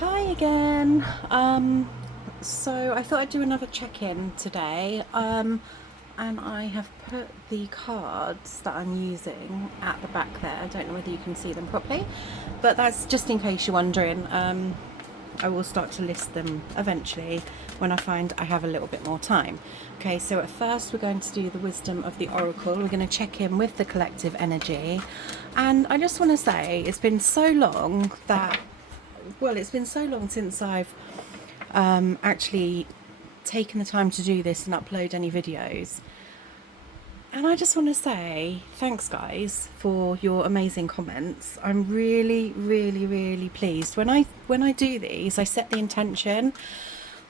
Hi again. So I thought I'd do another check-in today. And I have put the cards that I'm using at the back there. I don't know whether you can see them properly, but that's just in case you're wondering. I will start to list them eventually when I find I have a little bit more time. Okay, so at first we're going to do the wisdom of the oracle. We're going to check in with the collective energy. And I just want to say it's been so long that it's been so long since I've actually taken the time to do this and upload any videos. And I just want to say thanks, guys, for your amazing comments. I'm really, really, really pleased. When I do these, I set the intention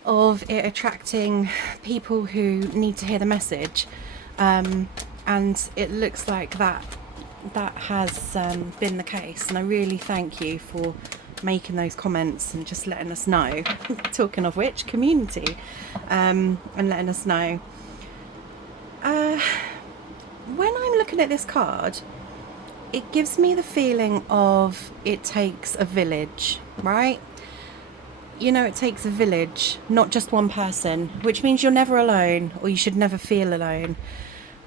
of it attracting people who need to hear the message, and it looks like that has been the case. And I really thank you for making those comments and just letting us know. Talking of which, community, and letting us know. When I'm looking at this card, it gives me the feeling of it takes a village, right? You know, it takes a village, not just one person, which means you're never alone, or you should never feel alone.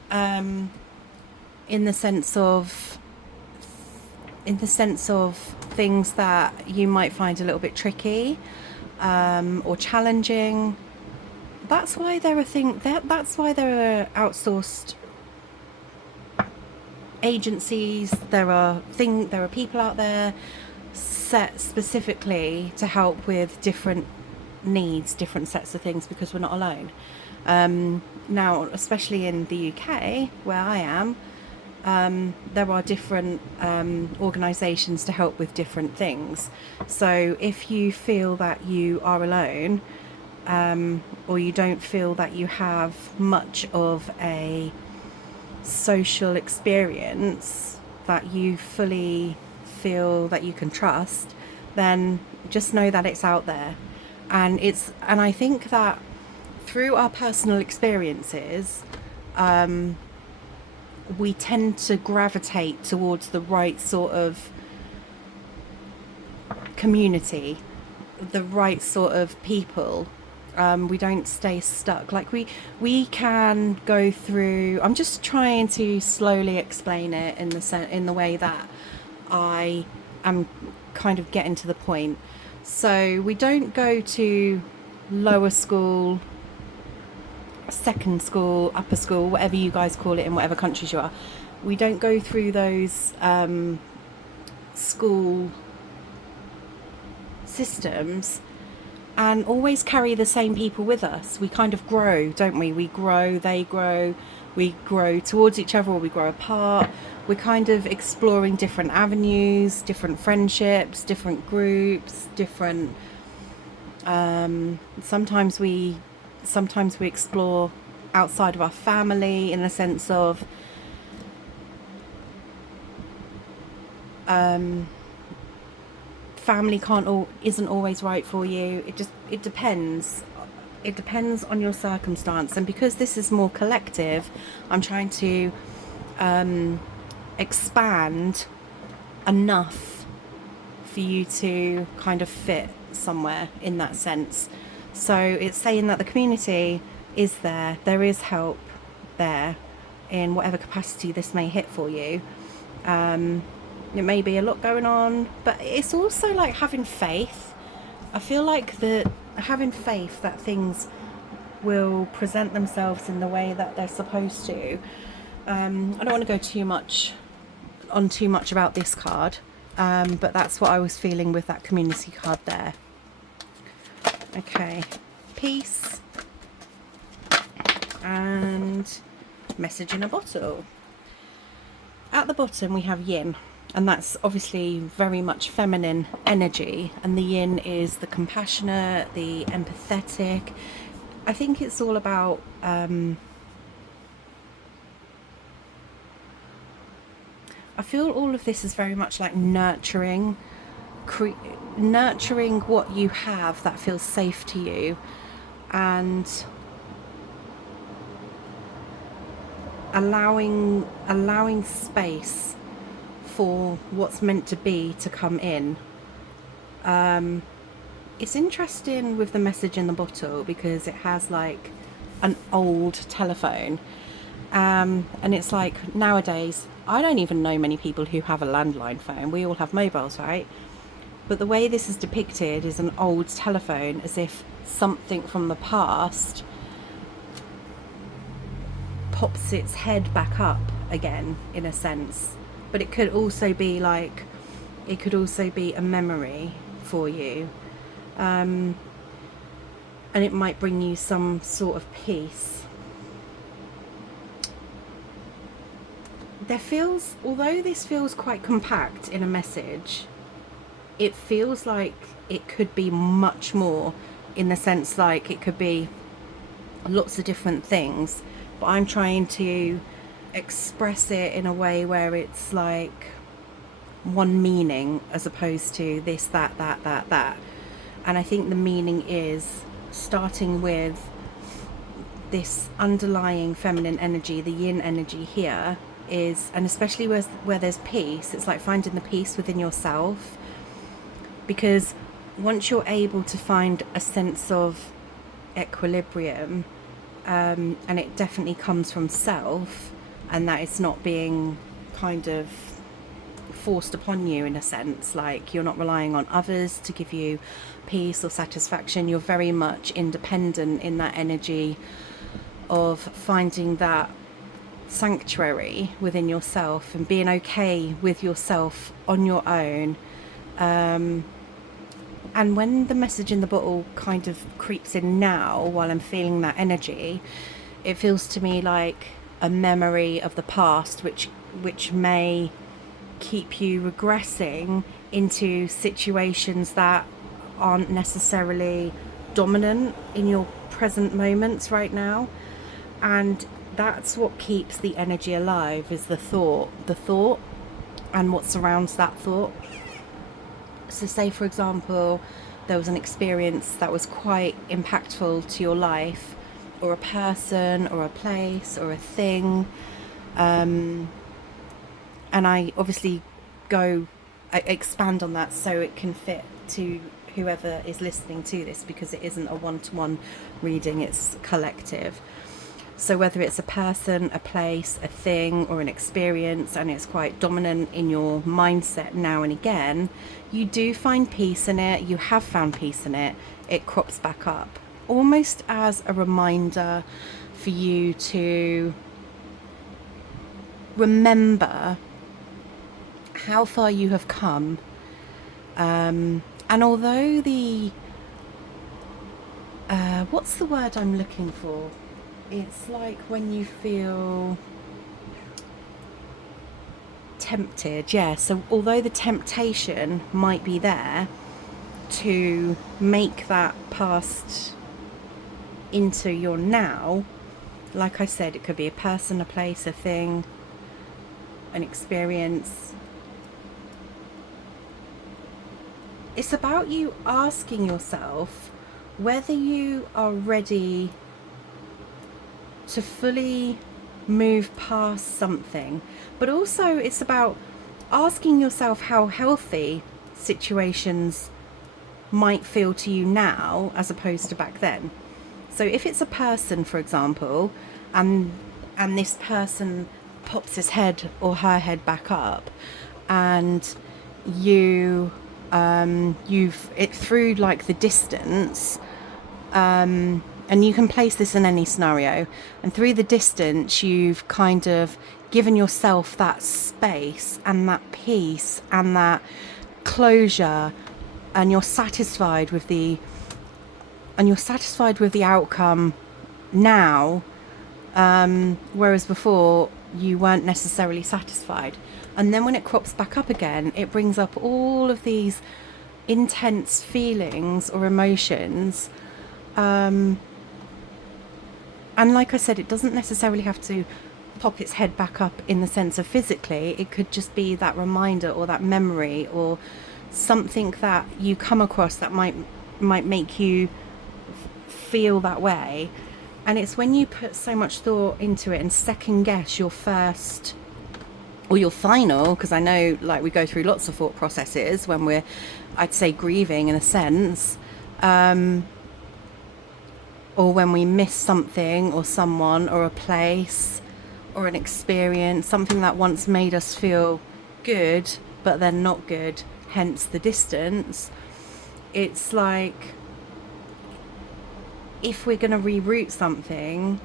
In the sense of things that you might find a little bit tricky, or challenging. That's why there are outsourced agencies. There are people out there set specifically to help with different needs, different sets of things, because we're not alone. Now, especially in the UK where I am, there are different organisations to help with different things. So if you feel that you are alone, or you don't feel that you have much of a social experience that you fully feel that you can trust, then just know that it's out there. And I think that through our personal experiences, we tend to gravitate towards the right sort of community, the right sort of people. We don't stay stuck. Like we can go through. I'm just trying to slowly explain it in the way that I am kind of getting to the point. So we don't go to lower school, second school, upper school, whatever you guys call it in whatever countries you are. We don't go through those school systems and always carry the same people with us. We kind of grow, don't we? We grow, they grow, we grow towards each other, or we grow apart. We're kind of exploring different avenues, different friendships, different groups, different sometimes we explore outside of our family, in the sense of family isn't always right for you. It depends. It depends on your circumstance. And because this is more collective, I'm trying to expand enough for you to kind of fit somewhere in that sense. So it's saying that the community is there. There is help there in whatever capacity this may hit for you. It may be a lot going on, but it's also like having faith. I feel like having faith that things will present themselves in the way that they're supposed to. I don't want to go too much about this card, but that's what I was feeling with that community card there. Okay, peace and message in a bottle. At the bottom we have yin, and that's obviously very much feminine energy, and the yin is the compassionate, the empathetic. I think it's all about I feel all of this is very much like nurturing what you have that feels safe to you, and allowing space for what's meant to be to come in. it's interesting with the message in the bottle because it has like an old telephone. And it's like nowadays, I don't even know many people who have a landline phone. We all have mobiles, right? But the way this is depicted is an old telephone, as if something from the past pops its head back up again, in a sense. But it could also be like, it could also be a memory for you. And it might bring you some sort of peace. There feels, although this feels quite compact in a message, it feels like it could be much more, in the sense like it could be lots of different things, but I'm trying to express it in a way where it's like one meaning as opposed to this, that. And I think the meaning is starting with this underlying feminine energy, the yin energy here is, and especially where there's peace, it's like finding the peace within yourself. Because once you're able to find a sense of equilibrium, and it definitely comes from self, and that it's not being kind of forced upon you, in a sense, like you're not relying on others to give you peace or satisfaction. You're very much independent in that energy of finding that sanctuary within yourself and being okay with yourself on your own. And when the message in the bottle kind of creeps in now, while I'm feeling that energy, it feels to me like a memory of the past, which may keep you regressing into situations that aren't necessarily dominant in your present moments right now. And that's what keeps the energy alive, is the thought and what surrounds that thought. So say, for example, there was an experience that was quite impactful to your life, or a person, or a place, or a thing. And I obviously I expand on that so it can fit to whoever is listening to this, because it isn't a one-to-one reading, it's collective. So whether it's a person, a place, a thing, or an experience, and it's quite dominant in your mindset now and again, you do find peace in it, you have found peace in it, it crops back up, almost as a reminder for you to remember how far you have come. And although what's the word I'm looking for? It's like when you feel tempted, yeah. So although the temptation might be there to make that past into your now, like I said, it could be a person, a place, a thing, an experience. It's about you asking yourself whether you are ready to fully move past something, but also it's about asking yourself how healthy situations might feel to you now as opposed to back then. So if it's a person, for example, and this person pops his head or her head back up, and you've it through like the distance, and you can place this in any scenario, and through the distance you've kind of given yourself that space and that peace and that closure, and you're satisfied with the outcome now, whereas before you weren't necessarily satisfied. And then when it crops back up again, it brings up all of these intense feelings or emotions. And like I said, it doesn't necessarily have to pop its head back up in the sense of physically. It could just be that reminder or that memory or something that you come across that might make you feel that way. And it's when you put so much thought into it and second guess your first or your final, because I know like we go through lots of thought processes when we're, I'd say, grieving in a sense, or when we miss something or someone or a place or an experience, something that once made us feel good but then not good, hence the distance. It's like, if we're going to reroute something,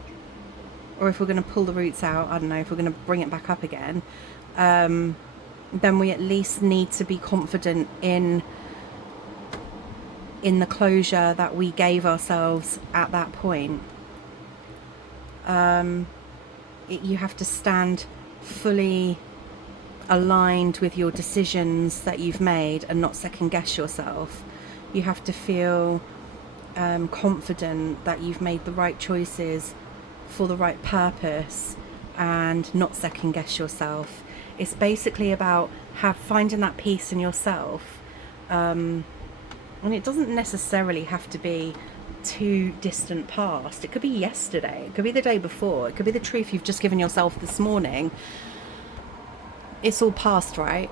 or if we're going to pull the roots out, I don't know, if we're going to bring it back up again, then we at least need to be confident in the closure that we gave ourselves at that point. You have to stand fully aligned with your decisions that you've made and not second guess yourself. You have to feel confident that you've made the right choices for the right purpose and not second guess yourself. It's basically about finding that peace in yourself. And it doesn't necessarily have to be too distant past. It could be yesterday, it could be the day before, it could be the truth you've just given yourself this morning. It's all past, right?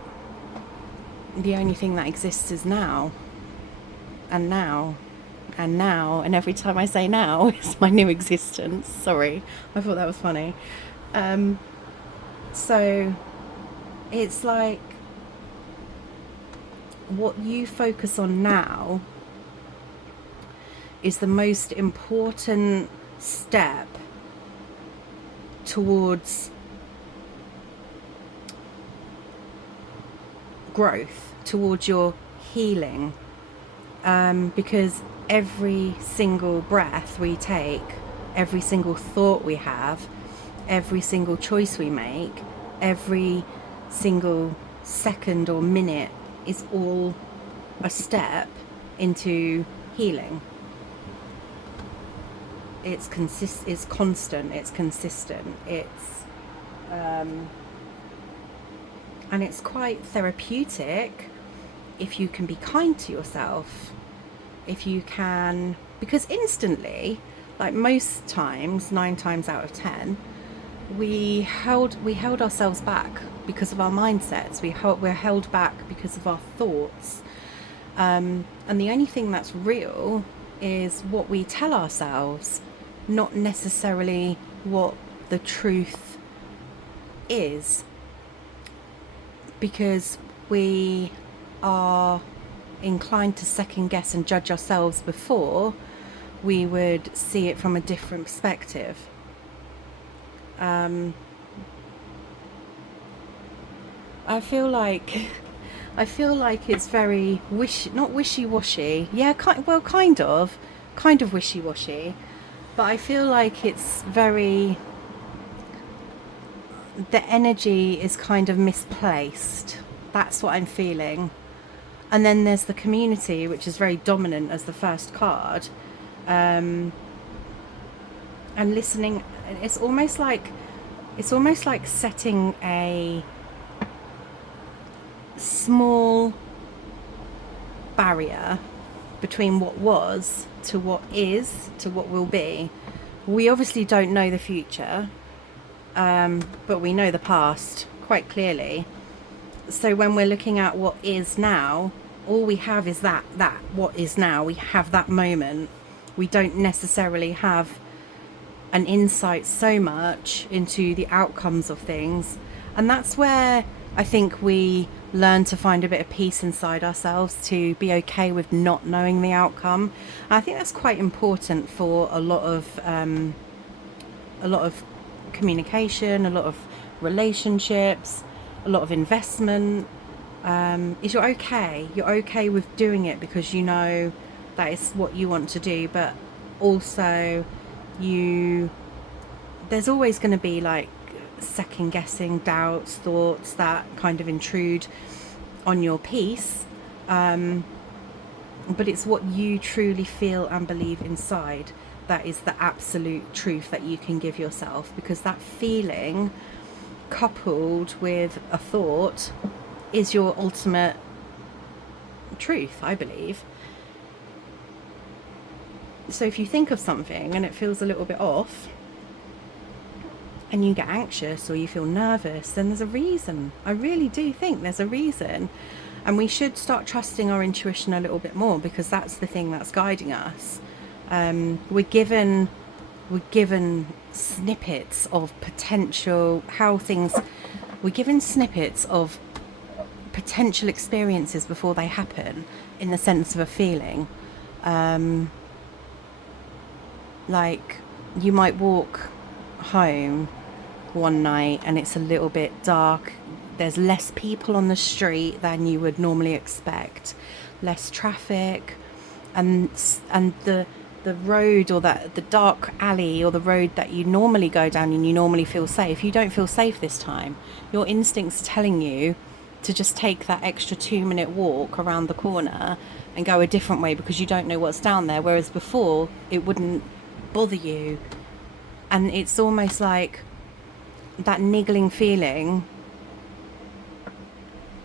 The only thing that exists is now. And now. And now. And every time I say now, it's my new existence. Sorry, I thought that was funny. So it's like, what you focus on now is the most important step towards growth, towards your healing, because every single breath we take, every single thought we have, every single choice we make, every single second or minute is all a step into healing. It's constant, it's consistent, and it's quite therapeutic if you can be kind to yourself, if you can, because instantly, like most times, 9 times out of 10, we held ourselves back because of our mindsets. We're held back because of our thoughts, and the only thing that's real is what we tell ourselves, not necessarily what the truth is, because we are inclined to second guess and judge ourselves before we would see it from a different perspective. I feel like it's very not wishy-washy. Yeah, kind of wishy-washy, but I feel like it's very, the energy is kind of misplaced. That's what I'm feeling. And then there's the community, which is very dominant as the first card, and listening. It's almost like setting a small barrier between what was to what is to what will be. We obviously don't know the future, but we know the past quite clearly. So when we're looking at what is now, all we have is that what is now. We have that moment. We don't necessarily have an insight so much into the outcomes of things. And that's where I think we learn to find a bit of peace inside ourselves, to be okay with not knowing the outcome. And I think that's quite important for a lot of communication, a lot of relationships, a lot of investment. Is you're okay with doing it because you know that is what you want to do, but also there's always going to be like second guessing, doubts, thoughts that kind of intrude on your peace, but it's what you truly feel and believe inside that is the absolute truth that you can give yourself, because that feeling coupled with a thought is your ultimate truth, I believe. So if you think of something and it feels a little bit off and you get anxious or you feel nervous, then there's a reason. I really do think there's a reason. And we should start trusting our intuition a little bit more, because that's the thing that's guiding us. We're given snippets of potential, how things, we're given snippets of potential experiences before they happen, in the sense of a feeling. Like, you might walk home one night and it's a little bit dark. There's less people on the street than you would normally expect, less traffic, and the road, or that the dark alley, or the road that you normally go down and you normally feel safe, you don't feel safe this time. Your instincts are telling you to just take that extra 2-minute walk around the corner and go a different way, because you don't know what's down there, whereas before it wouldn't bother you. And it's almost like that niggling feeling.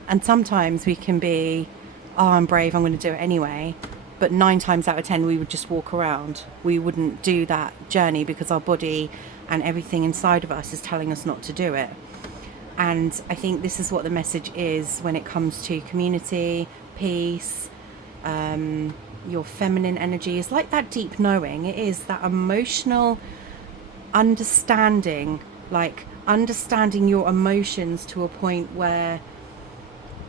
And sometimes we can be, oh, I'm brave, I'm going to do it anyway. But 9 times out of 10, we would just walk around. We wouldn't do that journey, because our body and everything inside of us is telling us not to do it. And I think this is what the message is when it comes to community, peace, your feminine energy. Is like that deep knowing. It is that emotional understanding, like understanding your emotions to a point where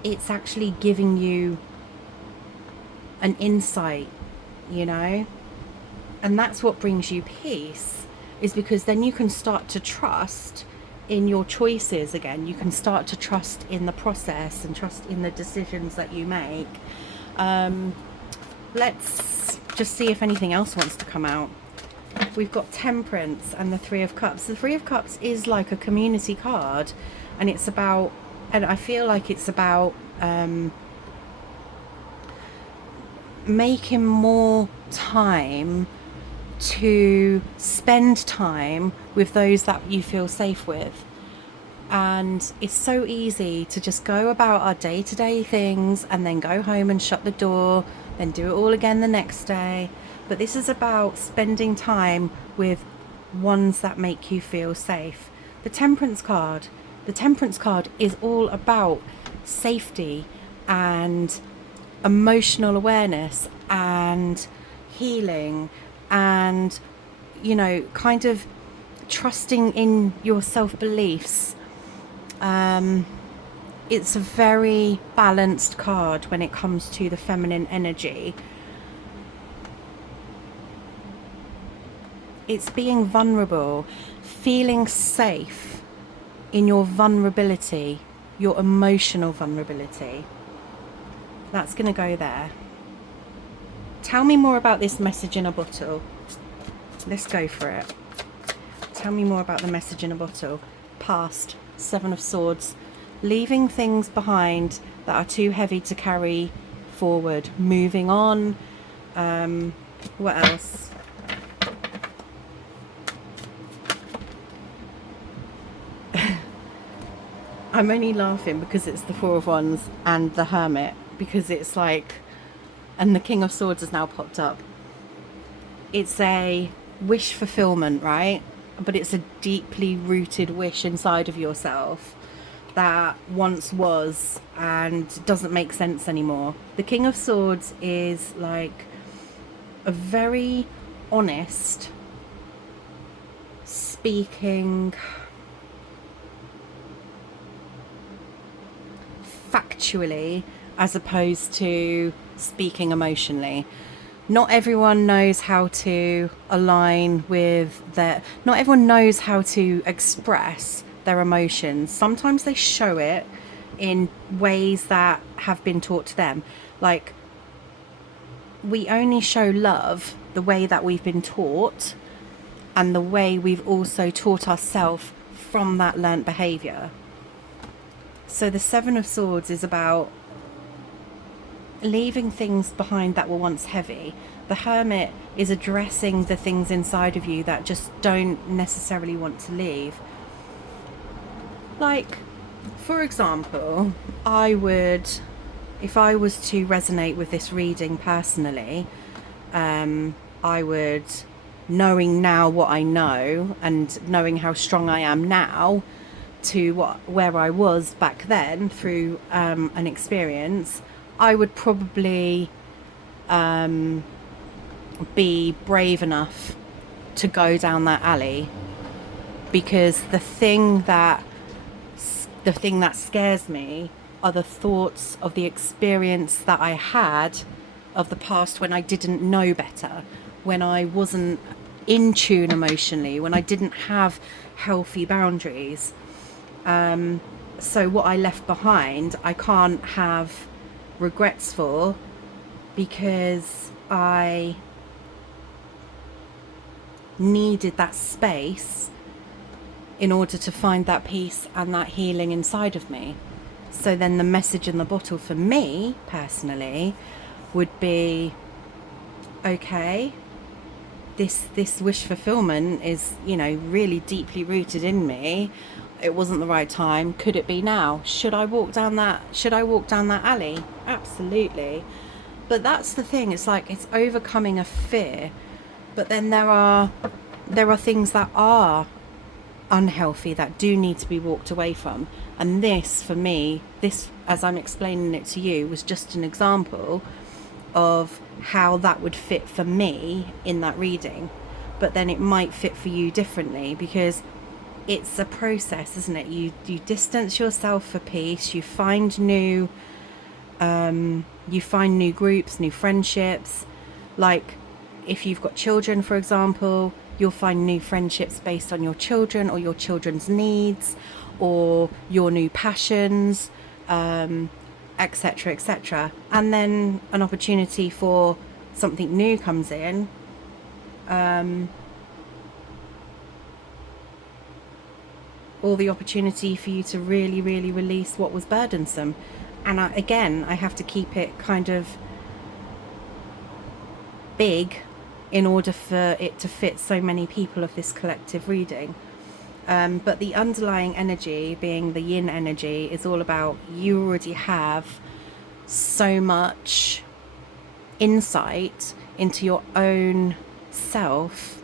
it's actually giving you an insight, you know? And that's what brings you peace, is because then you can start to trust in your choices again. You can start to trust in the process and trust in the decisions that you make. Let's just see if anything else wants to come out. We've got Temperance and the Three of Cups. The Three of Cups is like a community card, and it's about, and I feel like it's about making more time to spend time with those that you feel safe with. And it's so easy to just go about our day-to-day things and then go home and shut the door, then do it all again the next day. But this is about spending time with ones that make you feel safe. The Temperance card is all about safety and emotional awareness and healing, and, you know, kind of trusting in your self-beliefs. It's a very balanced card when it comes to the feminine energy. It's being vulnerable, feeling safe in your vulnerability, your emotional vulnerability. That's going to go there. Tell me more about this message in a bottle. Let's go for it. Tell me more about the message in a bottle. Past, Seven of Swords. Leaving things behind that are too heavy to carry forward. Moving on. What else? I'm only laughing because it's the Four of Wands and the Hermit, because it's like, and the King of Swords has now popped up. It's a wish fulfillment, right? But it's a deeply rooted wish inside of yourself that once was and doesn't make sense anymore. The King of Swords is like a very honest speaking, factually, as opposed to speaking emotionally. Not everyone knows how to align with their, not everyone knows how to express their emotions. Sometimes they show it in ways that have been taught to them. Like, we only show love the way that we've been taught, and the way we've also taught ourselves from that learnt behavior. So the Seven of Swords is about leaving things behind that were once heavy. The Hermit is addressing the things inside of you that just don't necessarily want to leave. Like, for example, I would, if I was to resonate with this reading personally, I would, knowing now what I know and knowing how strong I am now to where I was back then through an experience, I would probably be brave enough to go down that alley, because the thing that scares me are the thoughts of the experience that I had of the past, when I didn't know better, when I wasn't in tune emotionally, when I didn't have healthy boundaries. So what I left behind, I can't have regrets for, because I needed that space in order to find that peace and that healing inside of me. So then the message in the bottle for me personally would be, okay, this wish fulfillment is, really deeply rooted in me. It wasn't the right time. Could it be now? Should I walk down that alley? Absolutely. But that's the thing, it's like, it's overcoming a fear. But then there are things that are unhealthy, that do need to be walked away from. And this, for me, as I'm explaining it to you, was just an example of how that would fit for me in that reading. But then it might fit for you differently, because it's a process, isn't it? You distance yourself for peace. You find new groups, new friendships. Like, if you've got children, for example, you'll find new friendships based on your children or your children's needs or your new passions, etc., etc. And then an opportunity for something new comes in. Or the opportunity for you to really, really release what was burdensome. And I have to keep it kind of big in order for it to fit so many people of this collective reading. But the underlying energy, being the yin energy, is all about, you already have so much insight into your own self,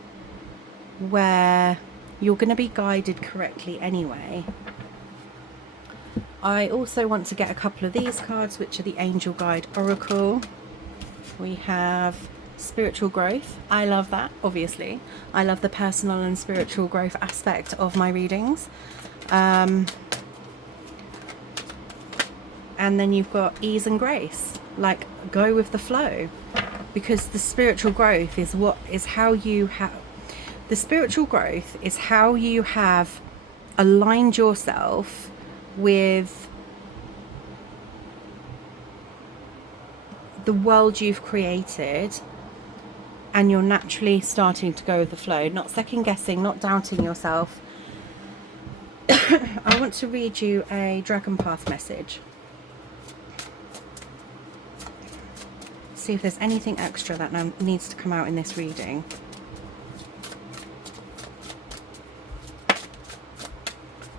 where you're going to be guided correctly anyway. I also want to get a couple of these cards, which are the Angel Guide Oracle. We have spiritual growth. I love that, obviously. I love the personal and spiritual growth aspect of my readings. And then you've got ease and grace, like, go with the flow, because the spiritual growth is how you have aligned yourself with the world you've created, and you're naturally starting to go with the flow, not second guessing, not doubting yourself. I want to read you a Dragon Path message. See if there's anything extra that now needs to come out in this reading.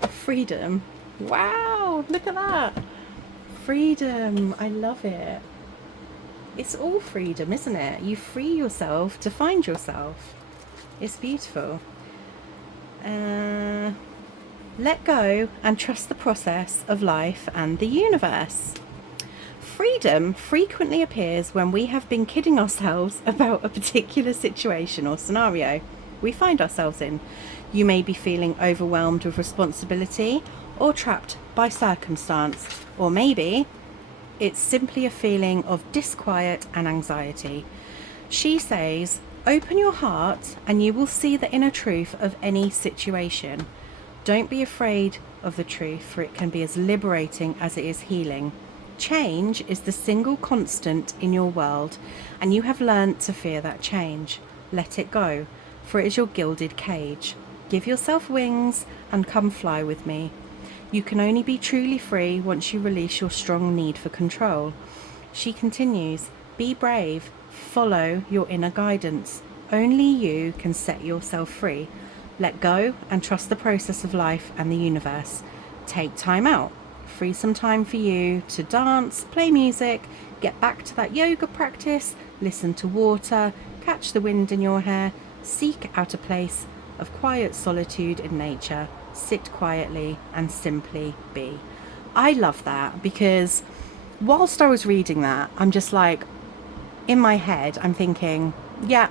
Freedom. Wow, look at that. Freedom. I love it. It's all freedom, isn't it? You free yourself to find yourself. It's beautiful. Let go and trust the process of life and the universe. Freedom frequently appears when we have been kidding ourselves about a particular situation or scenario we find ourselves in. You may be feeling overwhelmed with responsibility or trapped by circumstance, or maybe it's simply a feeling of disquiet and anxiety. She says, open your heart and you will see the inner truth of any situation. Don't be afraid of the truth, for it can be as liberating as it is healing. Change is the single constant in your world, and you have learnt to fear that change. Let it go, for it is your gilded cage. Give yourself wings and come fly with me. You can only be truly free once you release your strong need for control. She continues, be brave, follow your inner guidance. Only you can set yourself free. Let go and trust the process of life and the universe. Take time out. Free some time for you to dance, play music, get back to that yoga practice, listen to water, catch the wind in your hair, seek out a place of quiet solitude in nature. Sit quietly and simply be. I love that, because whilst I was reading that, I'm just like, in my head, I'm thinking, yeah,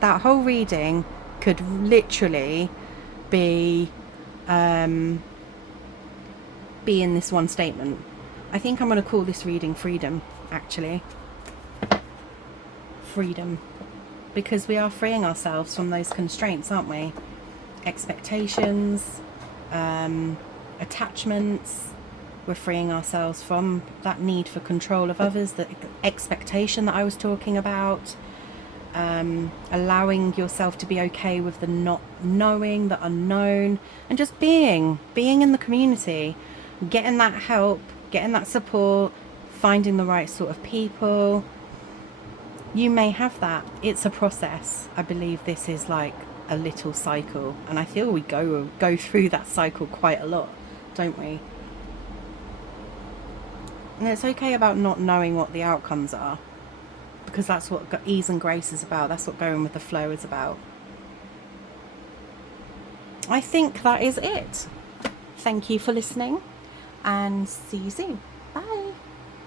that whole reading could literally be be in this one statement. I think I'm going to call this reading freedom, actually. Freedom. Because we are freeing ourselves from those constraints, aren't we? Expectations, attachments. We're freeing ourselves from that need for control of others, the expectation that I was talking about. Allowing yourself to be okay with the not knowing, the unknown, and just being in the community, getting that help, getting that support, finding the right sort of people. You may have that. It's a process. I believe this is like a little cycle, and I feel we go through that cycle quite a lot, don't we? And it's okay about not knowing what the outcomes are, because that's what ease and grace is about. That's what going with the flow is about. I think that is it. Thank you for listening, and see you soon.